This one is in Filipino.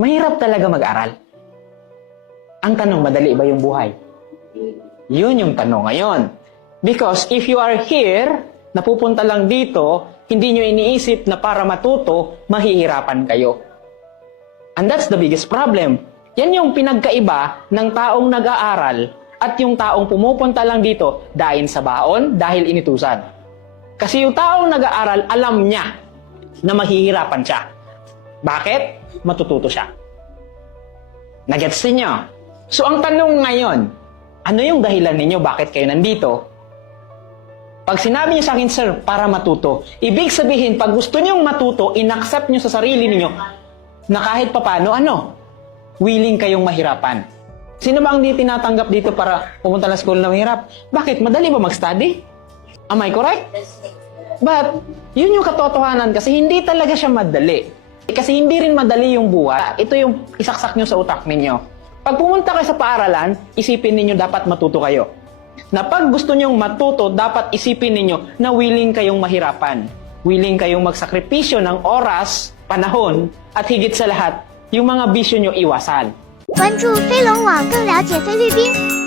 Mahirap talaga mag-aral. Ang tanong, madali ba yung buhay? Yun yung tanong ngayon. Because if you are here, napupunta lang dito, hindi nyo iniisip na para matuto, mahihirapan kayo. And that's the biggest problem. Yan yung pinagkaiba ng taong nag-aaral at yung taong pumupunta lang dito dahil sa baon, dahil inutusan. Kasi yung taong nag-aaral, alam niya na mahihirapan siya. Bakit? Matututo siya. Nagets niyo? So ang tanong ngayon, ano yung dahilan ninyo bakit kayo nandito? Pag sinabi niyo sa akin, sir, para matuto, ibig sabihin, pag gusto niyong matuto, inaccept niyo sa sarili niyo na kahit papano, willing kayong mahirapan. Sino ba ang di tinatanggap dito para pumunta na school na mahirap? Bakit? Madali ba mag-study? Am I correct? But, yun yung katotohanan kasi hindi talaga siya madali. Kasi hindi rin madali yung buhay. Ito yung isaksak nyo sa utak ninyo. Pag pumunta kayo sa paaralan, isipin ninyo dapat matuto kayo. Na pag gusto nyong matuto, dapat isipin ninyo na willing kayong mahirapan. Willing kayong magsakripisyo ng oras, panahon, at higit sa lahat, yung mga bisyo nyo iwasan. 关注飞龙网，更了解菲律宾。